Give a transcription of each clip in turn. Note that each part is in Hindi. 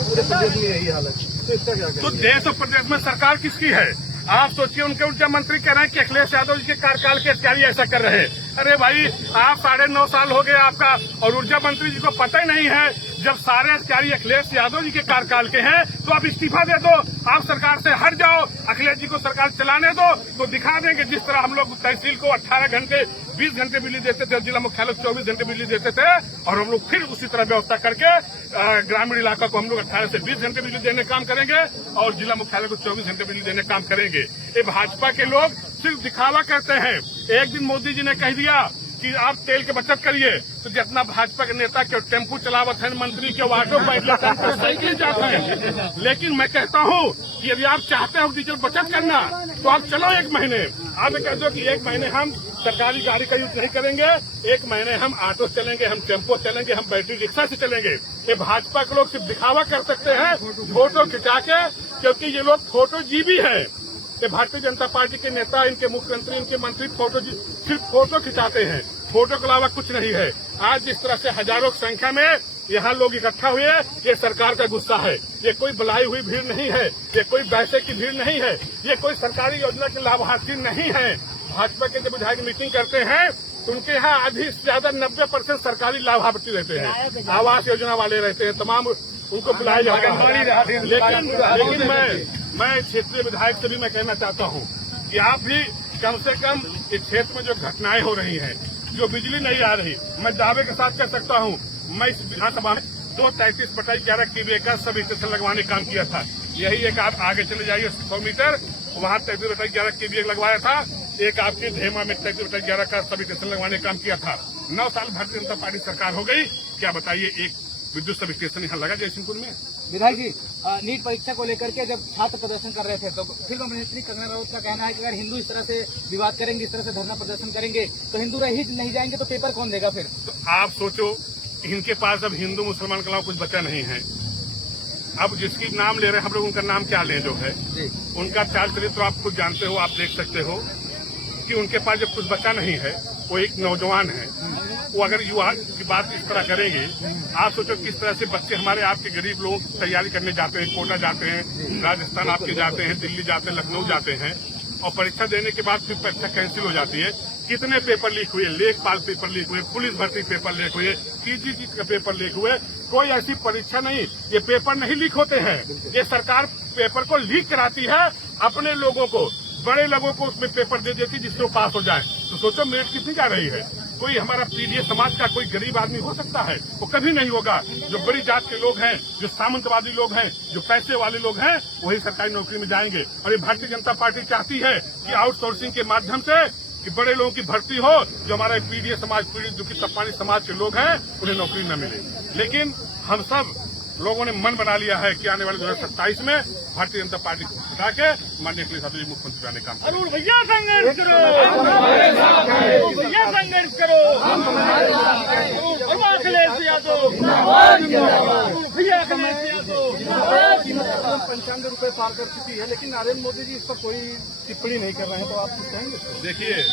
पूरे प्रदेश में यही हालत है, तो इसका क्या तो देश और प्रदेश में सरकार किसकी है? आप सोचिए, उनके ऊर्जा मंत्री कह रहे हैं कि अखिलेश यादव जी के कार्यकाल के अधिकारी ऐसा कर रहे हैं। अरे भाई, आप 9.5 साल हो गए आपका, और ऊर्जा मंत्री जी को पता ही नहीं है। जब सारे अधिकारी अखिलेश यादव जी के कार्यकाल के हैं तो आप इस्तीफा दे दो, आप सरकार से हट जाओ, अखिलेश जी को सरकार चलाने दो, तो दिखा देंगे। जिस तरह हम लोग तहसील को 18 घंटे 20 घंटे बिजली देते थे, जिला मुख्यालय को 24 घंटे बिजली देते थे, और हम लोग फिर उसी तरह व्यवस्था करके ग्रामीण इलाका को हम लोग 18 से 20 घंटे बिजली देने का काम करेंगे, और जिला मुख्यालय को 24 घंटे बिजली देने का काम करेंगे। ये भाजपा के लोग सिर्फ दिखावा करते हैं। एक दिन मोदी जी ने कह दिया कि आप तेल की बचत करिए, तो जितना भाजपा के नेता के टेम्पू चलावत है, मंत्री के ऑटो बैठ लेते हैं, साइकिल जाते हैं। लेकिन मैं कहता हूँ कि यदि आप चाहते हो डीजल बचत करना, तो आप चलो 1 महीने। आप कह दो कि 1 महीने हम सरकारी गाड़ी का यूज नहीं करेंगे, 1 महीने हम ऑटो चलेंगे, हम टेम्पो चलेंगे, हम बैटरी रिक्शा से चलेंगे। ये भाजपा के लोग सिर्फ दिखावा कर सकते हैं फोटो खिंचा के, क्योंकि ये लोग फोटो जीवी हैं। ये भारतीय जनता पार्टी के नेता, इनके मुख्यमंत्री, इनके मंत्री सिर्फ फोटो खिंचाते हैं, फोटो के अलावा कुछ नहीं है। आज जिस तरह से हजारों की संख्या में यहाँ लोग इकट्ठा हुए, ये सरकार का गुस्सा है। ये कोई बुलाई हुई भीड़ नहीं है, ये कोई पैसे की भीड़ नहीं है, ये कोई सरकारी योजना के लाभार्थी नहीं है। भाजपा के जब विधायक मीटिंग करते हैं तो उनके यहाँ आधी से ज्यादा 90% सरकारी लाभार्थी रहते हैं, आवास योजना वाले रहते हैं, तमाम उनको बुलाया जाता है। लेकिन मैं क्षेत्रीय विधायक से भी मैं कहना चाहता हूँ कि आप भी कम से कम इस क्षेत्र में जो घटनाएं हो रही हैं, जो बिजली नहीं आ रही, मैं दावे के साथ कह सकता हूँ, मैं इस विधानसभा में 233/11 KVA का सब स्टेशन लगवाने का काम किया था। यही एक आप आगे चले जाइए 100 मीटर, वहाँ 33/11 KVA लगवाया था। एक आपके धेमा में 33/11 का सब स्टेशन लगवाने का काम किया था। 9 साल भारतीय जनता पार्टी सरकार हो गई, क्या बताइए एक विद्युत सब स्टेशन यहाँ लगा जयसिंहपुर में? विधायक जी, नीट परीक्षा को लेकर के जब छात्र प्रदर्शन कर रहे थे, तो फिल्म अभिनेत्री कंगना रनौत का कहना है कि अगर हिंदू इस तरह से विवाद करेंगे, इस तरह से धरना प्रदर्शन करेंगे, तो हिंदू रह ही नहीं जाएंगे, तो पेपर कौन देगा फिर? तो आप सोचो, इनके पास अब हिंदू मुसलमान के अलावा कुछ बचा नहीं है। अब जिसकी नाम ले रहे हैं हम लोग, उनका नाम क्या लें जो है, उनका चाल चरित्र तो आप खुद जानते हो, आप देख सकते हो कि उनके पास जब कुछ बचा नहीं है, वो एक नौजवान है, वो अगर युवा की बात इस तरह करेंगे, आप सोचो किस तरह से बच्चे हमारे आपके गरीब लोग तैयारी करने जाते हैं, कोटा जाते हैं, राजस्थान आपके जाते हैं, दिल्ली जाते हैं, लखनऊ जाते हैं, और परीक्षा देने के बाद फिर परीक्षा कैंसिल हो जाती है। कितने पेपर लीक हुए, लेखपाल पेपर लीक हुए, पुलिस भर्ती पेपर लीक हुए, TGT का पेपर लीक हुए। कोई ऐसी परीक्षा नहीं, ये पेपर नहीं लीक होते हैं, ये सरकार पेपर को लीक कराती है, अपने लोगों को, बड़े लोगों को उसमें पेपर दे देती जिससे वो पास हो जाए। तो सोचो मेरिट कितनी जा रही है। कोई हमारा पीडीए समाज का कोई गरीब आदमी हो सकता है? वो कभी नहीं होगा। जो बड़ी जात के लोग हैं, जो सामंतवादी लोग हैं, जो पैसे वाले लोग हैं, वही सरकारी नौकरी में जाएंगे। और ये भारतीय जनता पार्टी चाहती है कि आउटसोर्सिंग के माध्यम से कि बड़े लोगों की भर्ती हो, जो हमारे पीडीए समाज, पीड़ित दुखी तपमानी समाज के लोग हैं, उन्हें नौकरी न मिले। लेकिन हम सब लोगों ने मन बना लिया है कि आने वाले 2027 में भारतीय जनता पार्टी को हटा के माननीय अखिलेश यादव जी मुख्यमंत्री बनाने का काम करें। अरुण भैया संघर्ष करो, भैया संघर्ष करो, अखिलेश यादव, भैया अखिलेश यादव। 95 रुपए पार कर चुकी है, लेकिन नरेंद्र मोदी जी इस पर कोई टिप्पणी नहीं कर रहे हैं, तो आप कुछ कहेंगे? देखिए,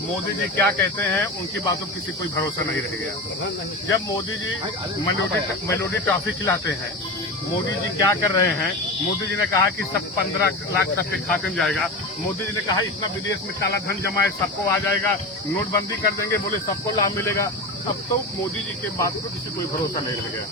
मोदी जी क्या कहते हैं, उनकी बातों किसी कोई भरोसा नहीं रह गया। जब मोदी जी मेलोडी टॉफी खिलाते हैं, मोदी जी क्या कर रहे हैं? मोदी जी ने कहा कि सब 15 लाख सबके खाते में जाएगा। मोदी जी ने कहा इतना विदेश में काला धन जमा है, सबको आ जाएगा, नोटबंदी कर देंगे, बोले सबको लाभ मिलेगा। अब तो मोदी जी के बात पर किसी कोई भरोसा नहीं रह गया है।